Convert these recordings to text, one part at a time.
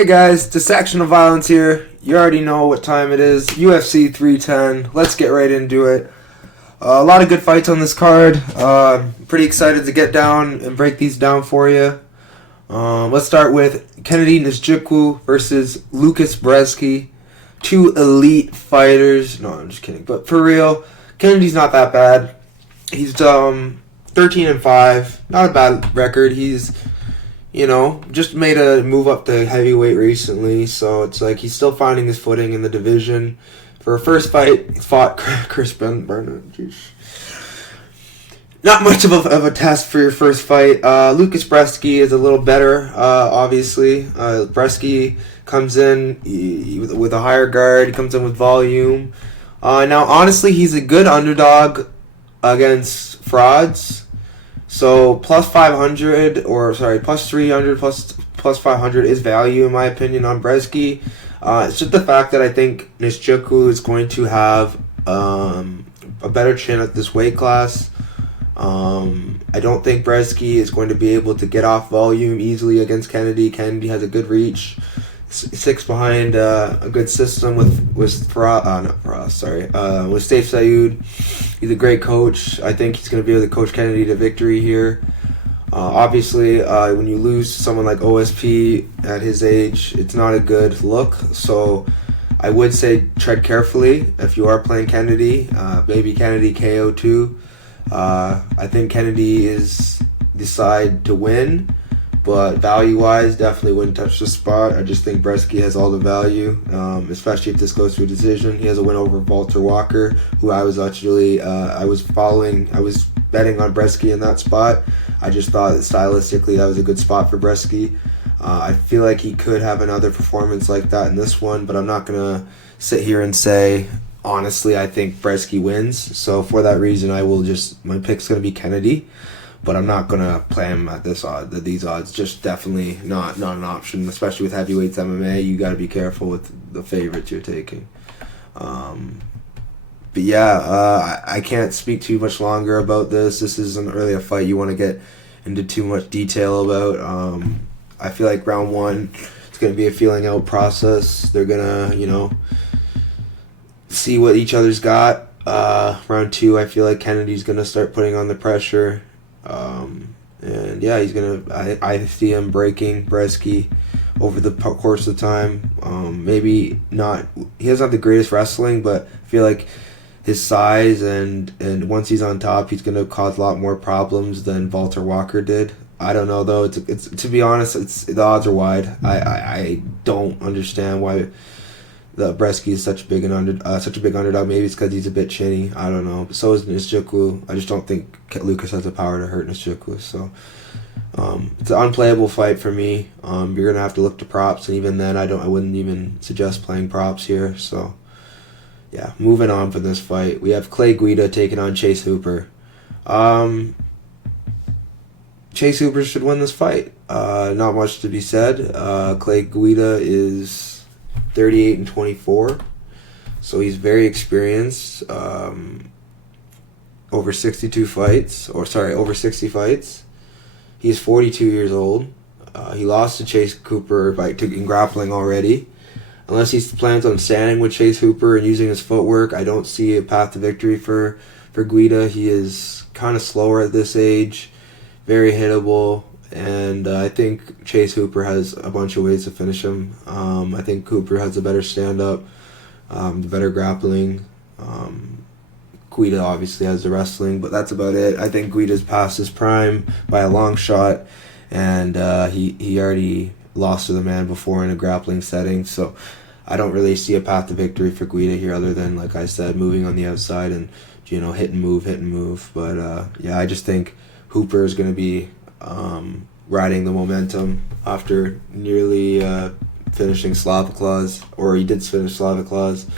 Hey guys, Distraction of Violence here. You already know what time it is. UFC 310. Let's get right into it. A lot of good fights on this card. Pretty excited to get down and break these down for you. Let's start with Kennedy Nzechukwu versus Lukasz Brzeski. Two elite fighters. No, I'm just kidding. But for real, Kennedy's not that bad. He's 13-5. Not a bad record. He's just made a move up to heavyweight recently, so it's like he's still finding his footing in the division. For a first fight, he fought Chris Bernard. Not much of a test for your first fight. Lukasz Brzeski is a little better, obviously. Brzeski comes in with a higher guard. He comes in with volume. Now, honestly, he's a good underdog against frauds. So plus 300, plus 500 is value in my opinion on Brzeski. It's just the fact that I think Nzechukwu is going to have a better chin at this weight class. I don't think Brzeski is going to be able to get off volume easily against Kennedy. Kennedy has a good reach, six behind a good system with Safe Saud. He's a great coach. I think he's going to be able to coach Kennedy to victory here. Obviously, when you lose to someone like OSP at his age, it's not a good look. So I would say tread carefully if you are playing Kennedy. Maybe Kennedy KO too. I think Kennedy is the side to win. But value-wise, definitely wouldn't touch the spot. I just think Brzeski has all the value, especially if this goes to a decision. He has a win over Walter Walker, who I was actually, I was betting on Brzeski in that spot. I just thought that stylistically that was a good spot for Brzeski. I feel like he could have another performance like that in this one, but I'm not going to sit here and say, honestly, I think Brzeski wins. So for that reason, my pick's going to be Kennedy. But I'm not going to play him at these odds. Just definitely not an option, especially with heavyweights MMA. You got to be careful with the favorites you're taking. But yeah, I can't speak too much longer about this. This isn't really a fight you want to get into too much detail about. I feel like round one, it's going to be a feeling out process. They're going to, see what each other's got. Round two, I feel like Kennedy's going to start putting on the pressure. And yeah, he's gonna. I see him breaking Brzeski over the course of time. Maybe not. He doesn't have the greatest wrestling, but I feel like his size and once he's on top, he's gonna cause a lot more problems than Walter Walker did. I don't know though. It's to be honest, the odds are wide. I don't understand why the Brzeski is such a big underdog. Maybe it's because he's a bit chinny. I don't know. But so is Nzechukwu. I just don't think Lukasz has the power to hurt Nzechukwu. So it's an unplayable fight for me. You're gonna have to look to props, and even then, I wouldn't even suggest playing props here. So yeah, moving on from this fight, we have Clay Guida taking on Chase Hooper. Chase Hooper should win this fight. Not much to be said. Clay Guida is 38-24, so he's very experienced. Over 60 fights. He's 42 years old. He lost to Chase Hooper in grappling already. Unless he plans on standing with Chase Hooper and using his footwork, I don't see a path to victory for Guida. He is kind of slower at this age, very hittable. And I think Chase Hooper has a bunch of ways to finish him. I think Hooper has a better stand-up, the better grappling. Guida obviously has the wrestling, but that's about it. I think Guida's past his prime by a long shot, and he already lost to the man before in a grappling setting. So I don't really see a path to victory for Guida here other than, like I said, moving on the outside and, hit and move. But, yeah, I just think Hooper is going to be riding the momentum after nearly finishing Slaviclaws, or he did finish Slaviclaws.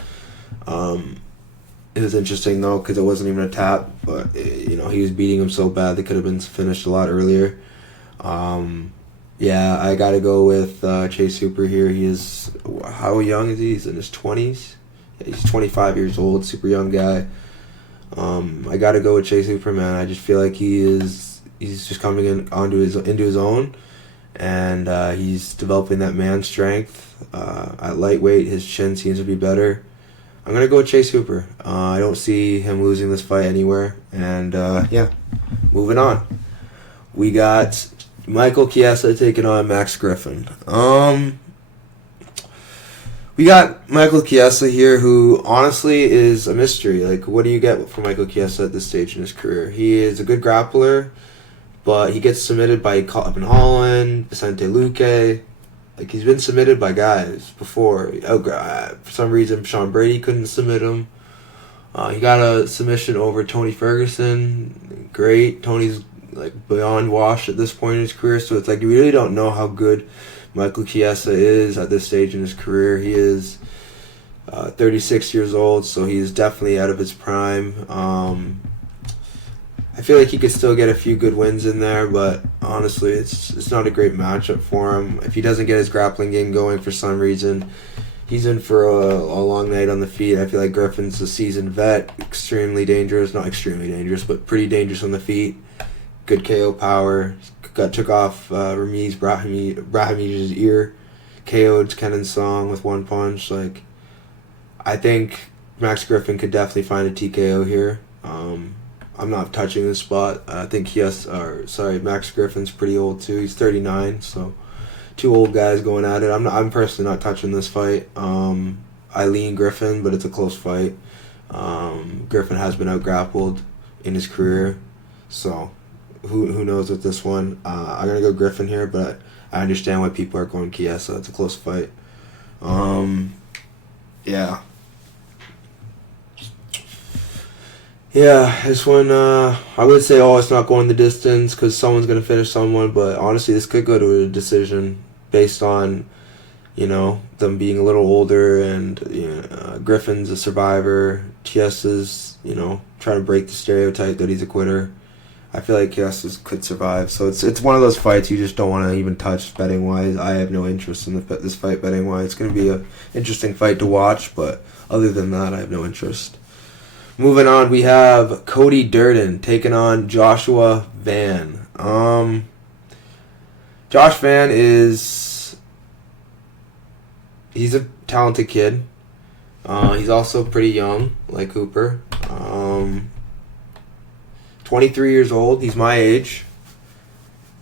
It was interesting though because it wasn't even a tap, but he was beating him so bad they could have been finished a lot earlier. Yeah, I gotta go with Chase Hooper here. He is, how young is he? He's in his 20s. Yeah, he's 25 years old, super young guy. I gotta go with Chase Hooper, man. I just feel like he's just coming into his own, and he's developing that man strength. At lightweight, his chin seems to be better. I'm going to go with Chase Hooper. I don't see him losing this fight anywhere. And, moving on. We got Michael Chiesa taking on Max Griffin. We got Michael Chiesa here, who honestly is a mystery. Like, what do you get from Michael Chiesa at this stage in his career? He is a good grappler, but he gets submitted by Colin Holland, Vicente Luque. Like, he's been submitted by guys before. For some reason, Sean Brady couldn't submit him. He got a submission over Tony Ferguson. Great. Tony's, like, beyond washed at this point in his career, so it's like you really don't know how good Michael Chiesa is at this stage in his career. He is 36 years old, so he's definitely out of his prime. I feel like he could still get a few good wins in there, but honestly, it's not a great matchup for him. If he doesn't get his grappling game going for some reason, he's in for a long night on the feet. I feel like Griffin's a seasoned vet, extremely dangerous. Not extremely dangerous, but pretty dangerous on the feet. Good KO power. Took off Ramiz Brahimaj's ear. KO'd Kenan Song with one punch. Like, I think Max Griffin could definitely find a TKO here. I'm not touching this spot. I think Max Griffin's pretty old too. He's 39, so two old guys going at it. I'm personally not touching this fight. I lean Griffin, but it's a close fight. Griffin has been out-grappled in his career, so who knows with this one. I'm going to go Griffin here, but I understand why people are going Chiesa. It's a close fight. Yeah, this one, I would say, it's not going the distance because someone's going to finish someone, but honestly, this could go to a decision based on, them being a little older and Griffin's a survivor. Chiesa's, trying to break the stereotype that he's a quitter. I feel like Chiesa could survive, so it's one of those fights you just don't want to even touch betting-wise. I have no interest in this fight betting-wise. It's going to be an interesting fight to watch, but other than that, I have no interest. Moving on, we have Cody Durden taking on Joshua Van. Josh Van he's a talented kid. He's also pretty young, like Hooper. 23 years old. He's my age.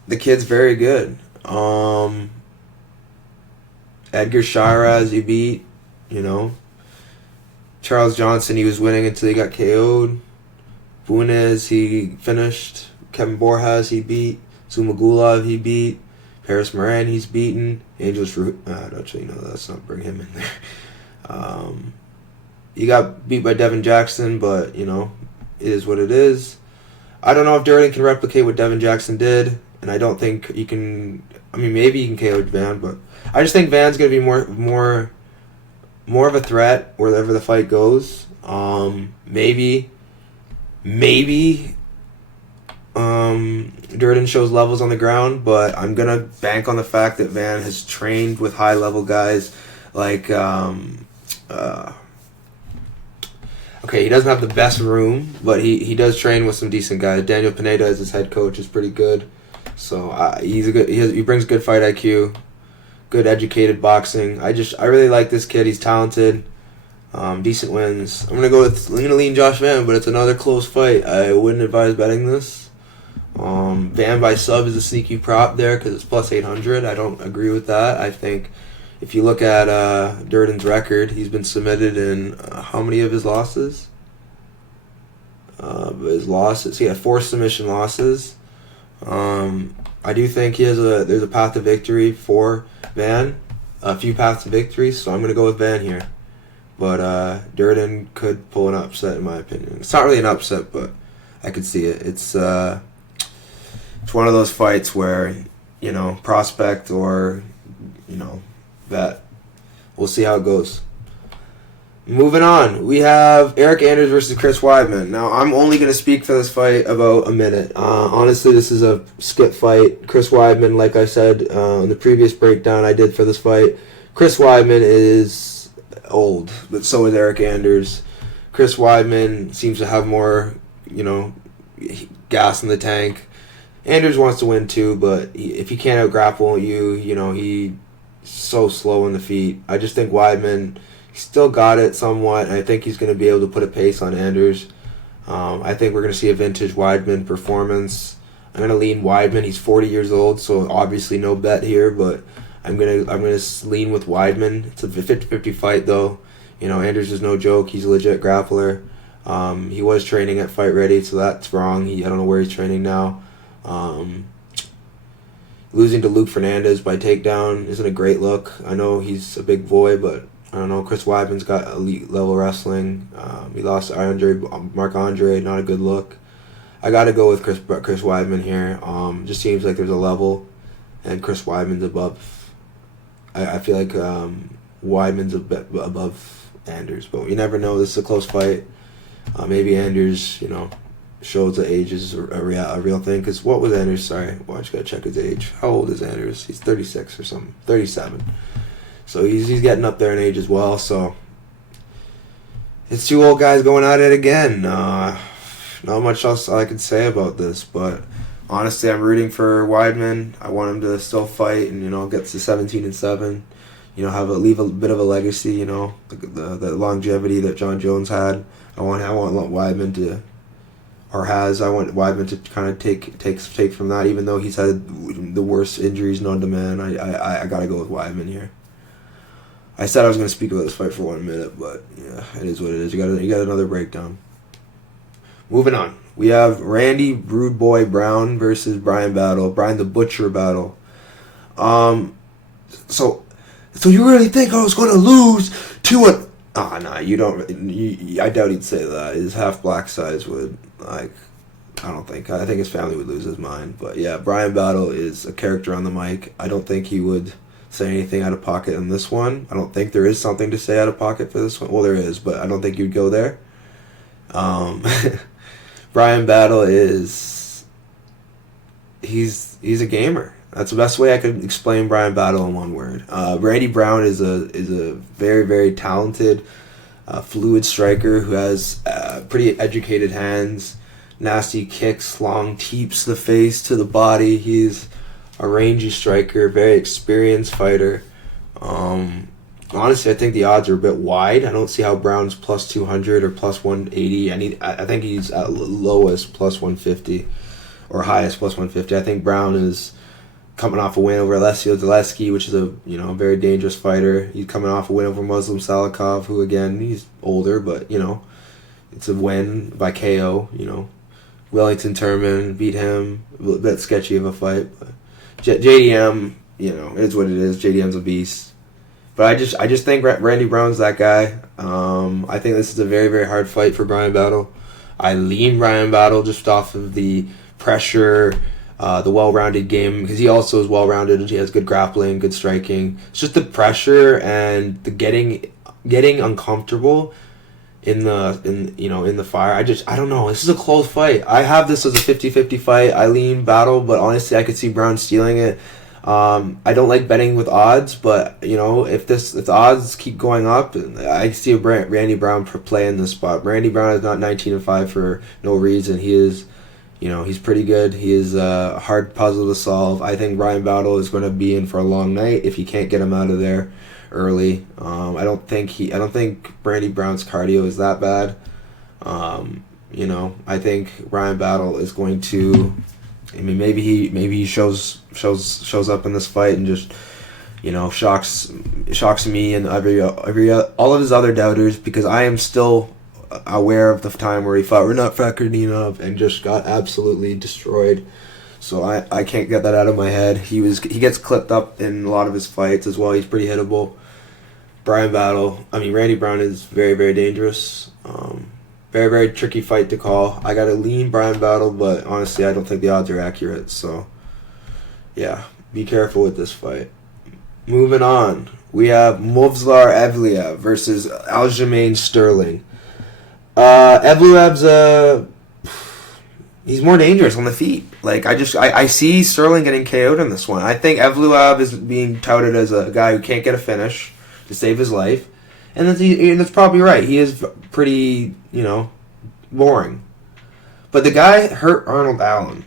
The kid's very good. Edgar Shiraz he beat, Charles Johnson, he was winning until he got KO'd. Bunez, he finished. Kevin Borjas, he beat. Zumagulov, he beat. Paris Moran, he's beaten. Angels for... actually, no, let's not bring him in there. He got beat by Devin Jackson, but, it is what it is. I don't know if Durden can replicate what Devin Jackson did, and I don't think he can... maybe he can KO Van, but I just think Van's going to be more of a threat wherever the fight goes. Maybe Durden shows levels on the ground, but I'm going to bank on the fact that Van has trained with high-level guys like... he doesn't have the best room, but he does train with some decent guys. Daniel Pineda as his head coach is pretty good. So he brings good fight IQ, good educated boxing. I really like this kid. He's talented, decent wins. I'm gonna lean Josh Van, but it's another close fight. I wouldn't advise betting this. Van by sub is a sneaky prop there because it's plus 800. I don't agree with that. I think if you look at Durden's record, he's been submitted in how many of his losses? He had 4 submission losses. I do think there's a path to victory for Van, a few paths to victory, so I'm going to go with Van here. But Durden could pull an upset in my opinion. It's not really an upset, but I could see it. It's one of those fights where, prospect or, that. We'll see how it goes. Moving on, we have Eryk Anders versus Chris Weidman. Now, I'm only going to speak for this fight about a minute. Honestly, this is a skip fight. Chris Weidman, like I said in the previous breakdown I did for this fight, Chris Weidman is old, but so is Eryk Anders. Chris Weidman seems to have more, gas in the tank. Anders wants to win too, but if he can't out-grapple you, he's so slow in the feet. I just think Weidman, he still got it somewhat, and I think he's going to be able to put a pace on Anders. I think we're going to see a vintage Weidman performance. I'm going to lean Weidman. He's 40 years old, so obviously no bet here, but I'm gonna lean with Weidman. It's a 50-50 fight, though. Anders is no joke. He's a legit grappler. He was training at Fight Ready, so that's wrong. I don't know where he's training now. Losing to Luke Fernandez by takedown isn't a great look. I know he's a big boy, but I don't know. Chris Weidman's got elite level wrestling. He lost to Marc-Andre, not a good look. I got to go with Chris Weidman here. Just seems like there's a level, and Chris Weidman's above. I feel like Weidman's a bit above Anders, but you never know. This is a close fight. Maybe Anders, shows that age is a real thing. Because what was Anders? Sorry, I just gotta check his age. How old is Anders? He's 36 or something. 37. So he's getting up there in age as well. So it's two old guys going at it again. Not much else I can say about this, but honestly, I'm rooting for Weidman. I want him to still fight and get to 17-7. Leave a bit of a legacy. The longevity that John Jones had. I want Weidman to. I want Weidman to kind of take from that, even though he's had the worst injuries known to man. I gotta go with Weidman here. I said I was gonna speak about this fight for 1 minute, but yeah, it is what it is. You got another breakdown. Moving on, we have Randy Rude Boy Brown versus Bryan Battle. Bryan the Butcher Battle. So you really think I was gonna lose to a? Nah, you don't. I doubt he'd say that. His half black size would. I don't think. I think his family would lose his mind. But yeah, Bryan Battle is a character on the mic. I don't think he would say anything out of pocket in this one. I don't think there is something to say out of pocket for this one. Well, there is, but I don't think you'd go there. Bryan Battle is. He's a gamer. That's the best way I could explain Bryan Battle in one word. Randy Brown is a very, very talented, fluid striker who has pretty educated hands, nasty kicks, long teeps to the face, to the body. He's a rangy striker, very experienced fighter. Honestly, I think the odds are a bit wide. I don't see how Brown's plus 200 or plus 180. I think he's at lowest plus 150 or highest plus 150. I think Brown is coming off a win over Alessio Zaleski, which is a very dangerous fighter. He's coming off a win over Muslim Salikov, who again he's older, but it's a win by KO. Wellington Turman beat him. A bit sketchy of a fight, but JDM, it is what it is. JDM's a beast, but I just think Randy Brown's that guy. I think this is a very, very hard fight for Bryan Battle. I lean Bryan Battle just off of the pressure. The well-rounded game, because he also is well-rounded. He has good grappling, good striking. It's just the pressure and the getting uncomfortable in the fire. I don't know. This is a close fight. I have this as a 50-50 fight. I lean Battle, but honestly, I could see Brown stealing it. I don't like betting with odds, but if the odds keep going up, I see a Randy Brown play in this spot. Randy Brown is not 19-5 for no reason. He is. He's pretty good. He is a hard puzzle to solve. I think Bryan Battle is going to be in for a long night if he can't get him out of there early. I don't think Randy Brown's cardio is that bad. I think Bryan Battle is going to. Maybe he shows up in this fight and just shocks me and every all of his other doubters, because I am still aware of the time where he fought Renat Fakhretdinov and just got absolutely destroyed. So I can't get that out of my head. He gets clipped up in a lot of his fights as well. He's pretty hittable. Randy Brown is very, very dangerous. Very, very tricky fight to call. I got to lean Bryan Battle, but honestly, I don't think the odds are accurate. So, yeah, be careful with this fight. Moving on, we have Movsar Evloev versus Aljamain Sterling. Evloev's he's more dangerous on the feet. Like I see Sterling getting KO'd in this one. I think Evloev is being touted as a guy who can't get a finish to save his life, and that's probably right. He is pretty, boring. But the guy hurt Arnold Allen.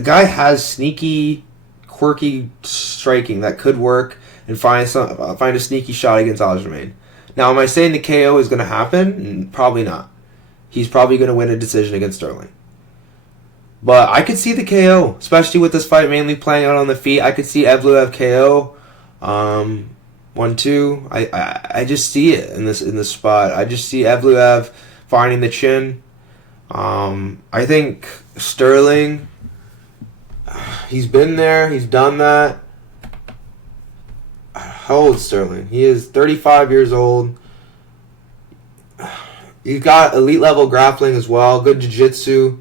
the guy has sneaky, quirky striking that could work and find a sneaky shot against Aljamain. Now, am I saying the KO is going to happen? Probably not. He's probably going to win a decision against Sterling. But I could see the KO, especially with this fight mainly playing out on the feet. I could see Evloev KO, 1-2. I just see it in this spot. I just see Evloev finding the chin. I think Sterling, he's been there, he's done that. How old is Sterling? He is 35 years old. He's got elite level grappling as well, good jiu-jitsu.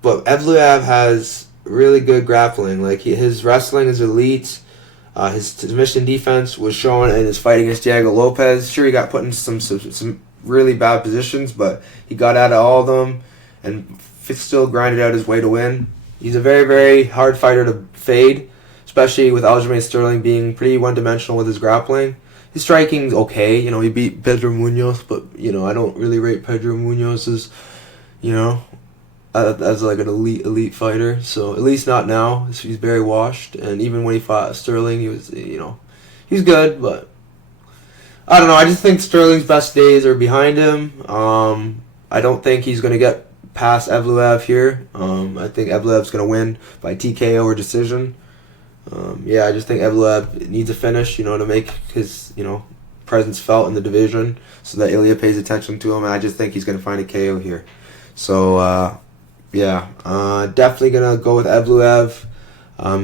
But Evloev has really good grappling. Like his wrestling is elite. His submission defense was shown in his fight against Diego Lopez. Sure, he got put in some really bad positions, but he got out of all of them and still grinded out his way to win. He's a very, very hard fighter to fade, especially with Aljamain Sterling being pretty one-dimensional with his grappling. His striking's okay. He beat Pedro Munoz, but, I don't really rate Pedro Munoz as, as like an elite fighter. So at least not now. He's very washed. And even when he fought Sterling, he was, he's good, but I don't know. I just think Sterling's best days are behind him. I don't think he's going to get past Evloev here. I think Evloev's going to win by TKO or decision. I just think Evloev needs a finish, to make his, presence felt in the division so that Ilya pays attention to him. And I just think he's going to find a KO here. So, definitely going to go with Evloev.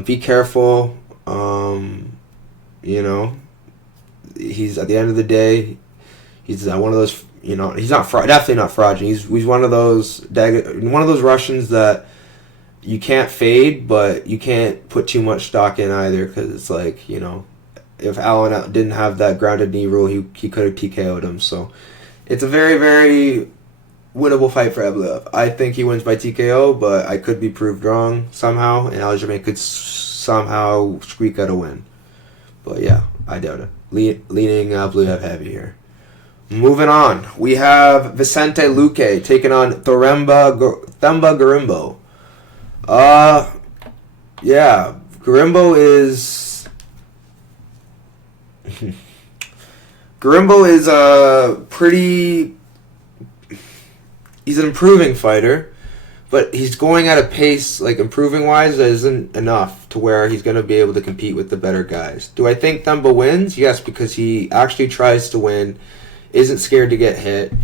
Be careful. He's at the end of the day, he's one of those, he's not definitely not fraudulent. He's one of those Russians that you can't fade, but you can't put too much stock in either, because it's like, if Allen didn't have that grounded knee rule, he could have TKO'd him. So it's a very, very winnable fight for Evloev. I think he wins by TKO, but I could be proved wrong somehow, and Aljamain could somehow squeak out a win. But yeah, I doubt it. Leaning Evloev heavy here. Moving on, we have Vicente Luque taking on Themba Gorimbo. Gorimbo is a pretty. He's an improving fighter, but he's going at a pace, like improving wise, that isn't enough to where he's going to be able to compete with the better guys. Do I think Themba wins? Yes, because he actually tries to win, isn't scared to get hit,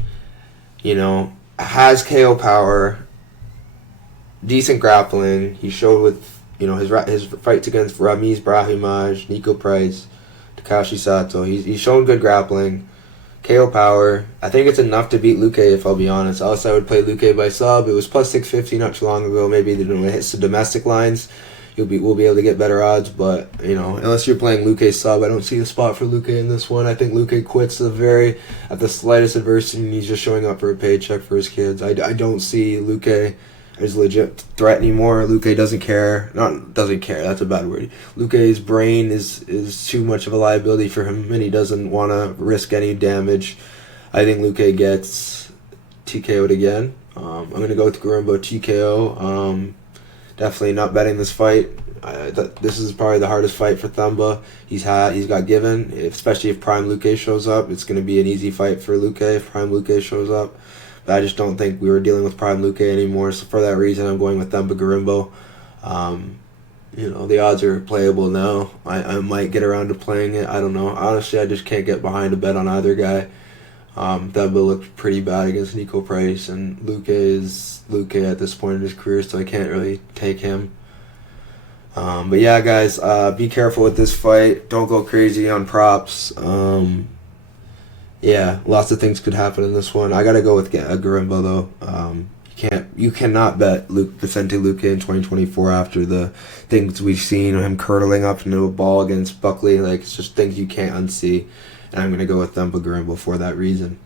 has KO power, decent grappling. He showed with his fights against Ramiz Brahimaj, Nico Price, Takashi Sato. He's shown good grappling, KO power. I think it's enough to beat Luque, if I'll be honest. Else I would play Luque by sub. It was plus 650 not too long ago. Maybe when it hits the domestic lines, we'll be able to get better odds. But unless you're playing Luque sub, I don't see a spot for Luque in this one. I think Luque quits at the slightest adversity, and he's just showing up for a paycheck for his kids. I don't see Luque as a legit threat anymore. Luque doesn't care. Doesn't care, that's a bad word. Luque's brain is too much of a liability for him, and he doesn't want to risk any damage. I think Luque gets TKO'd again. I'm going to go with Gorimbo TKO. Definitely not betting this fight. This is probably the hardest fight for Themba. He's got given, especially if Prime Luque shows up. It's going to be an easy fight for Luque if Prime Luque shows up. But I just don't think we were dealing with Prime Luque anymore. So for that reason, I'm going with Themba Gorimbo. The odds are playable now. I might get around to playing it. I don't know. Honestly, I just can't get behind a bet on either guy. Themba looked pretty bad against Nico Price, and Luque is Luque at this point in his career, so I can't really take him. But yeah, guys, be careful with this fight. Don't go crazy on props. Lots of things could happen in this one. I gotta go with Gorimbo though. You cannot bet Vicente Luque in 2024 after the things we've seen, him curdling up into a ball against Buckley. Like, it's just things you can't unsee. And I'm gonna go with Themba Gorimbo for that reason.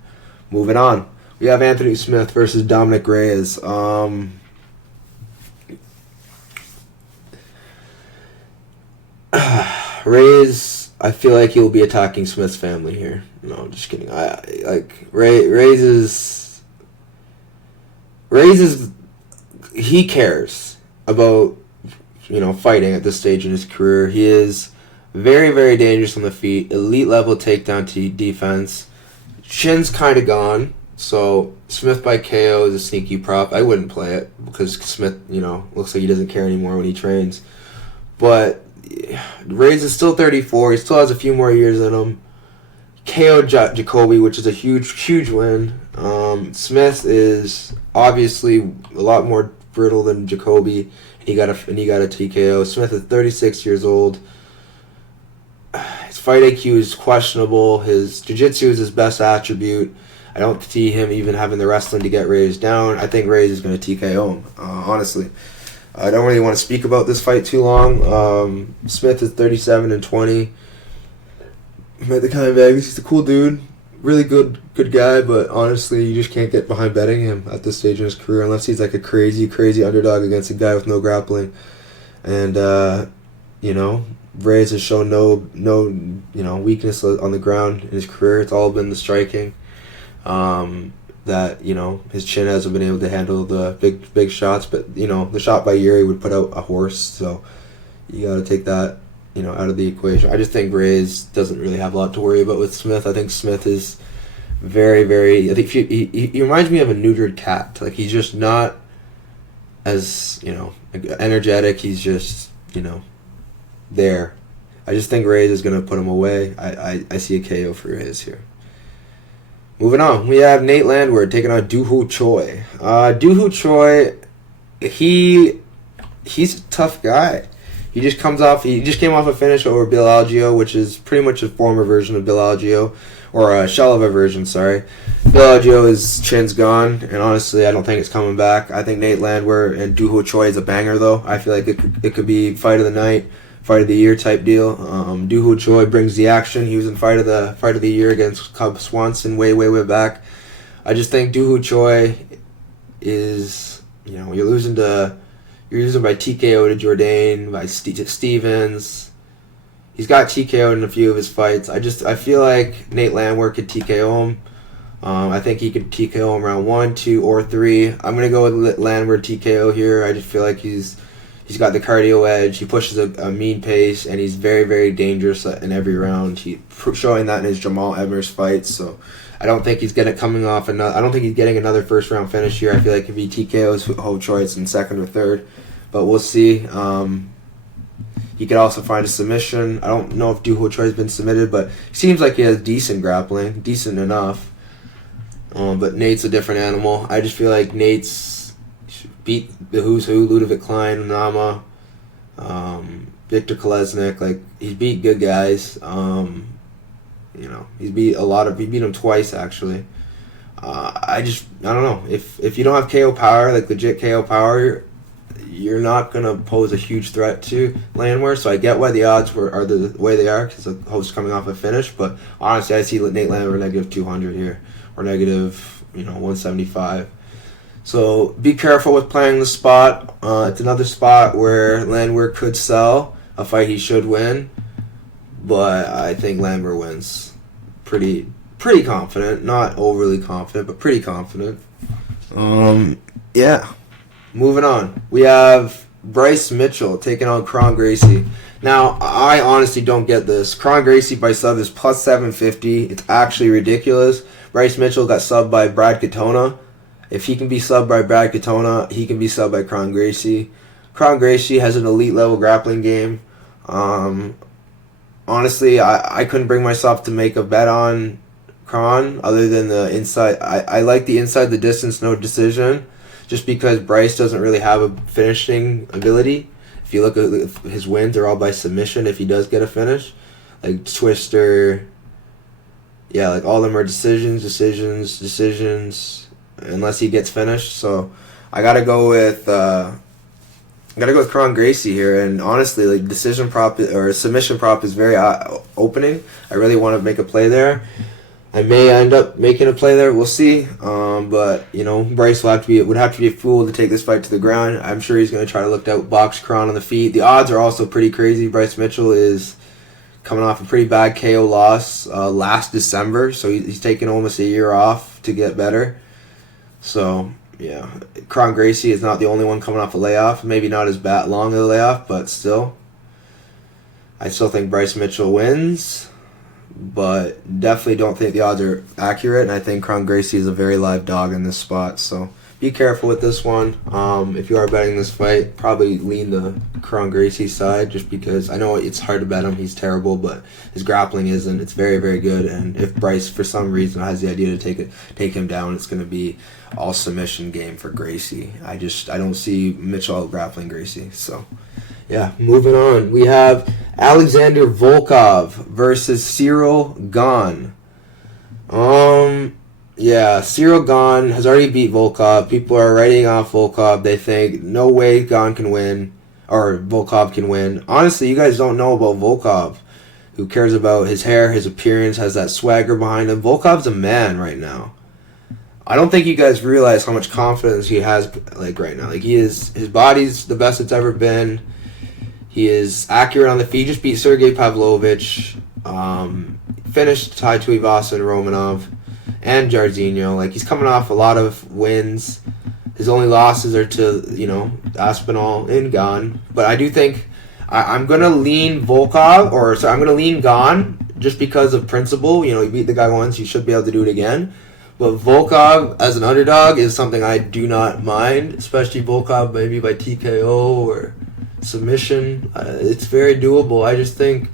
Moving on, we have Anthony Smith versus Dominick Reyes. Reyes, I feel like he'll be attacking Smith's family here. No, I'm just kidding. Reyes is he cares about fighting at this stage in his career. He is very, very dangerous on the feet. Elite level takedown defense. Chin's kind of gone. So Smith by KO is a sneaky prop. I wouldn't play it because Smith, looks like he doesn't care anymore when he trains. But Reyes is still 34. He still has a few more years in him. KO Jacoby, which is a huge, huge win. Smith is obviously a lot more brittle than Jacoby. He got a TKO. Smith is 36 years old. His fight IQ is questionable. His jiu-jitsu is his best attribute. I don't see him even having the wrestling to get Reyes down. I think Reyes is going to TKO him, honestly. I don't really want to speak about this fight too long. Smith is 37-20. Met the guy in Vegas. He's a cool dude. Really good guy, but honestly, you just can't get behind betting him at this stage in his career unless he's like a crazy, crazy underdog against a guy with no grappling. And, Reyes has shown no weakness on the ground in his career. It's all been the striking. That his chin hasn't been able to handle the big shots, but the shot by Garry would put out a horse, so you got to take that out of the equation. I just think Reyes doesn't really have a lot to worry about with Smith. I think Smith is very, very. I think he reminds me of a neutered cat. Like he's just not as energetic. He's just there. I just think Reyes is going to put him away. I see a KO for Reyes here. Moving on, we have Nate Landwehr taking on Dooho Choi. Dooho Choi, he's a tough guy. He just came off a finish over Bill Algeo, which is pretty much a former version of Bill Algeo, or a shell of a version, sorry. Bill Algeo's chin's gone, and honestly, I don't think it's coming back. I think Nate Landwehr and Dooho Choi is a banger, though. I feel like it could be fight of the night, fight of the year type deal. Dooho Choi brings the action. He was in fight of the year against Cub Swanson way back. I just think Dooho Choi is, you're losing by TKO to Jordan, by Stevens. He's got TKO'd in a few of his fights. I feel like Nate Landwehr could TKO him. I think he could TKO him round 1, 2, or 3. I'm gonna go with Landwehr TKO here. I just feel like he's got the cardio edge. He pushes a mean pace, and he's very, very dangerous in every round. He's showing that in his Jamal Emmers fights. So I don't think he's getting another first round finish here. I feel like if he TKOs Ho Choi, it's in second or third, but we'll see. He could also find a submission. I don't know if Dooho Choi has been submitted, but he seems like he has decent grappling, decent enough. But Nate's a different animal. I just feel like Nate's beat the who's who, Ludovic Klein, Nama, Victor Kolesnik. Like, he's beat good guys. He beat him twice, actually. I don't know. If you don't have KO power, like legit KO power, you're not going to pose a huge threat to Landwehr. So I get why the odds are the way they are, because the host coming off a finish. But honestly, I see Nate Landwehr negative 200 here, or negative 175. So be careful with playing the spot. It's another spot where Landwehr could sell a fight he should win, but I think Landwehr wins. Pretty confident, not overly confident, but pretty confident. Yeah. Moving on, we have Bryce Mitchell taking on Kron Gracie. Now, I honestly don't get this. Kron Gracie by sub is plus 750. It's actually ridiculous. Bryce Mitchell got subbed by Brad Katona. If he can be subbed by Brad Katona, he can be subbed by Kron Gracie. Kron Gracie has an elite level grappling game. Honestly, I couldn't bring myself to make a bet on Kron other than the inside. I like the inside the distance, no decision, just because Bryce doesn't really have a finishing ability. If you look at his wins, they're all by submission if he does get a finish. Like Twister, yeah, like all of them are decisions, unless he gets finished. So I gotta go with Kron Gracie here, and honestly, like decision prop or submission prop is very opening. I really want to make a play there. I may end up making a play there. We'll see. But Bryce would have to be a fool to take this fight to the ground. I'm sure he's going to try to look out box Kron on the feet. The odds are also pretty crazy. Bryce Mitchell is coming off a pretty bad KO loss last December, so he's taken almost a year off to get better. So Yeah, Kron Gracie is not the only one coming off a layoff. Maybe not as long of a layoff, but still. I still think Bryce Mitchell wins, but definitely don't think the odds are accurate, and I think Kron Gracie is a very live dog in this spot, so be careful with this one. If you are betting this fight, probably lean the Kron Gracie side, just because I know it's hard to bet him. He's terrible, but his grappling isn't. It's very, very good, and if Bryce, for some reason, has the idea to take him down, it's going to be all submission game for Gracie. I don't see Mitchell grappling Gracie, so... Yeah, moving on. We have Alexander Volkov versus Ciryl Gane. Yeah, Ciryl Gane has already beat Volkov. People are writing off Volkov. They think, no way Gane can win, or Volkov can win. Honestly, you guys don't know about Volkov. Who cares about his hair, his appearance, has that swagger behind him. Volkov's a man right now. I don't think you guys realize how much confidence he has, like, right now. Like, his body's the best it's ever been. He is accurate on the feet. Just beat Sergey Pavlovich. Finished Tai Tuivasa and Romanov. And Jairzinho. Like, he's coming off a lot of wins. His only losses are to, Aspinall and Gane. But I do think I'm going to lean Volkov, I'm going to lean Gane just because of principle. He beat the guy once. You should be able to do it again. But Volkov as an underdog is something I do not mind. Especially Volkov maybe by TKO or submission. It's very doable. I just think,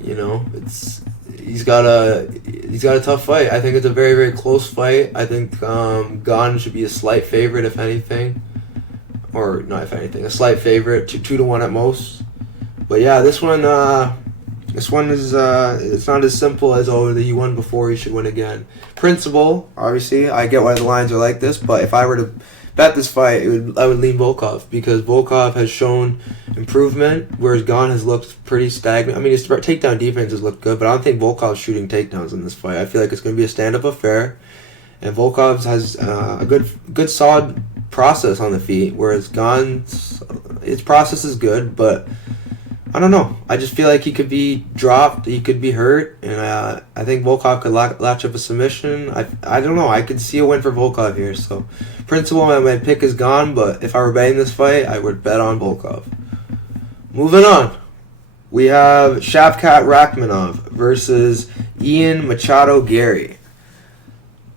he's got a tough fight. I think it's a very, very close fight. I think Gane should be a slight favorite, if anything, or not if anything, a slight favorite, 2-1 at most. But yeah, this one is it's not as simple as that he won before, he should win again. Principle, obviously, I get why the lines are like this, but if I were to bet this fight, I would lean Volkov, because Volkov has shown improvement, whereas Gane has looked pretty stagnant. I mean, his takedown defense has looked good, but I don't think Volkov's shooting takedowns in this fight. I feel like it's going to be a stand-up affair, and Volkov has a good solid process on the feet, whereas Gane's his process is good, but I don't know. I just feel like he could be dropped, he could be hurt, and I think Volkov could latch up a submission. I don't know. I could see a win for Volkov here. So, principle, my pick is Gane, but if I were betting this fight, I would bet on Volkov. Moving on. We have Shavkat Rakhmonov versus Ian Machado Garry.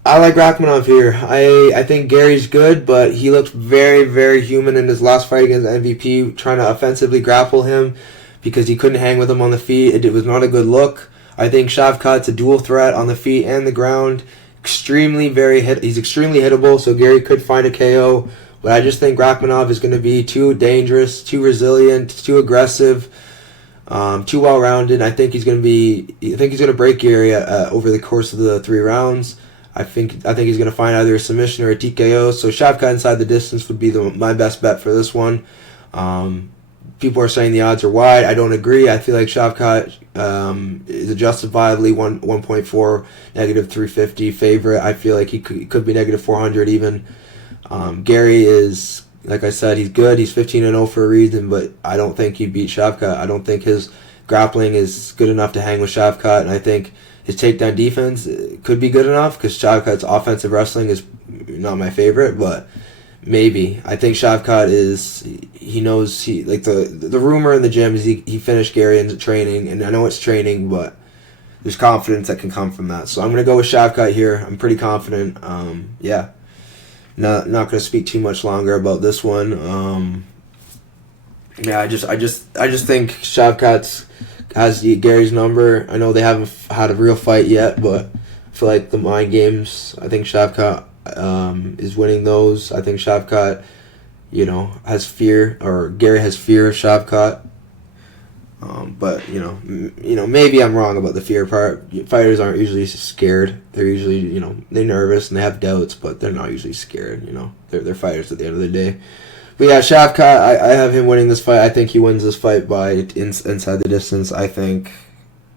I like Rakhmonov here. I think Gary's good, but he looked very, very human in his last fight against MVP, trying to offensively grapple him because he couldn't hang with him on the feet. It was not a good look. I think Shavkat's a dual threat on the feet and the ground. He's extremely hittable, so Garry could find a KO. But I just think Rakhmonov is going to be too dangerous, too resilient, too aggressive, too well-rounded. I think he's going to break Garry over the course of the 3 rounds. I think he's going to find either a submission or a TKO. So Shavkat inside the distance would be my best bet for this one. People are saying the odds are wide. I don't agree. I feel like Shavkat is a justifiably 1.4 negative 350 favorite. I feel like he could be negative 400 even. Garry is, like I said, he's good. He's 15-0 for a reason, but I don't think he beat Shavkat. I don't think his grappling is good enough to hang with Shavkat, and I think his takedown defense could be good enough because Shavkat's offensive wrestling is not my favorite, but maybe. I think Shavkat the rumor in the gym is he finished Garry in training, and I know it's training, but there's confidence that can come from that. So I'm going to go with Shavkat here. I'm pretty confident. Yeah. Not going to speak too much longer about this one. I just think Shavkat has Gary's number. I know they haven't had a real fight yet, but I feel like the mind games, I think Shavkat is winning those. I think Shavkat, has fear, or Garry has fear of Shavkat. But maybe I'm wrong about the fear part. Fighters aren't usually scared. They're usually, they're nervous and they have doubts, but they're not usually scared. They're fighters at the end of the day. But yeah, Shavkat, I have him winning this fight. I think he wins this fight by inside the distance. I think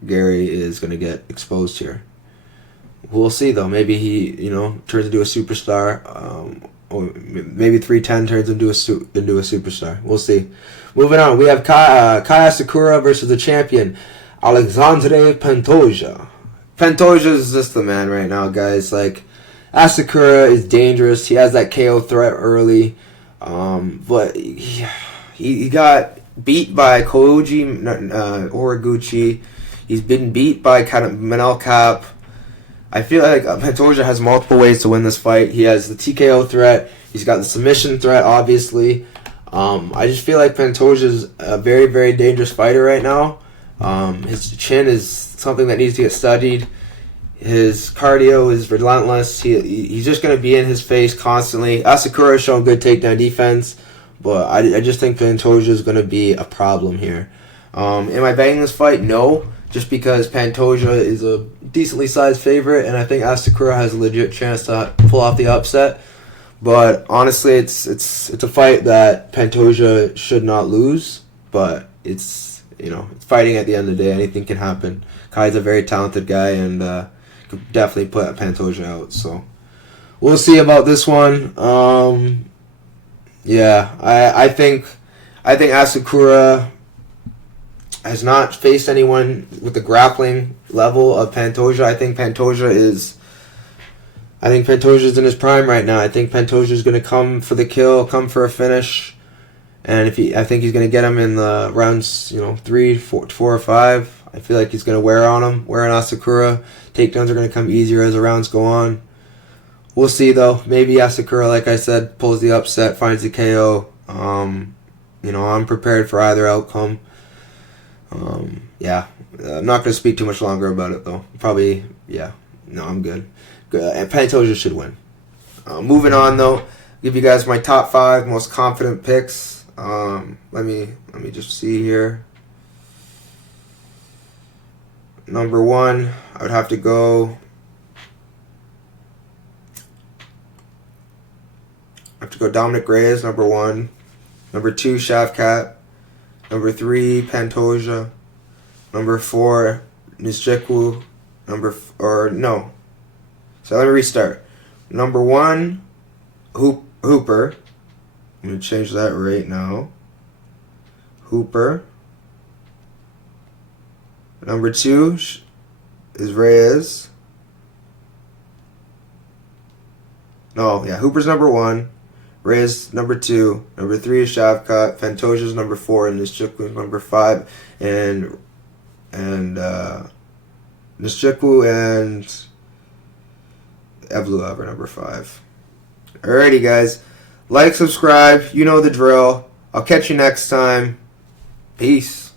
Garry is going to get exposed here. We'll see, though. Maybe he, turns into a superstar. Or maybe 310 turns into a superstar. We'll see. Moving on, we have Kai Asakura versus the champion, Alexandre Pantoja. Pantoja is just the man right now, guys. Like, Asakura is dangerous. He has that KO threat early, but he got beat by Koji Horiguchi. He's been beat by kind of Manel Cap. I feel like Pantoja has multiple ways to win this fight. He has the TKO threat. He's got the submission threat, obviously. I just feel like Pantoja's a very, very dangerous fighter right now. His chin is something that needs to get studied. His cardio is relentless. He's just going to be in his face constantly. Asakura is showing good takedown defense, but I just think Pantoja is going to be a problem here. Am I betting this fight? No. Just because Pantoja is a decently sized favorite, and I think Asakura has a legit chance to pull off the upset. But honestly, it's a fight that Pantoja should not lose. But it's fighting at the end of the day. Anything can happen. Kai's a very talented guy, and could definitely put Pantoja out. So we'll see about this one. I think Asakura has not faced anyone with the grappling level of Pantoja. I think Pantoja is in his prime right now. I think Pantoja is going to come for the kill, come for a finish, and I think he's going to get him in the rounds, 3, 4, or 5. I feel like he's going to wear on Asakura. Takedowns are going to come easier as the rounds go on. We'll see though. Maybe Asakura, like I said, pulls the upset, finds the KO. I'm prepared for either outcome. I'm not going to speak too much longer about it, though. Probably, no, I'm good. And Pantoja should win. Moving on, though, give you guys my top 5 most confident picks. Let me just see here. Number 1, I would have to go. Dominick Reyes, number 1. Number 2, Shavkat. Number 3, Pantoja. Number 4, Nzechukwu. So let me restart. Number 1, Hooper. I'm going to change that right now. Hooper. Number 2 is Reyes. Hooper's number 1. Reyes number 2, number 3 is Shavkat, Pantoja's number 4, and Nzechukwu number 5, and Nzechukwu and Evloev are number 5. Alrighty, guys, like, subscribe, you know the drill. I'll catch you next time. Peace.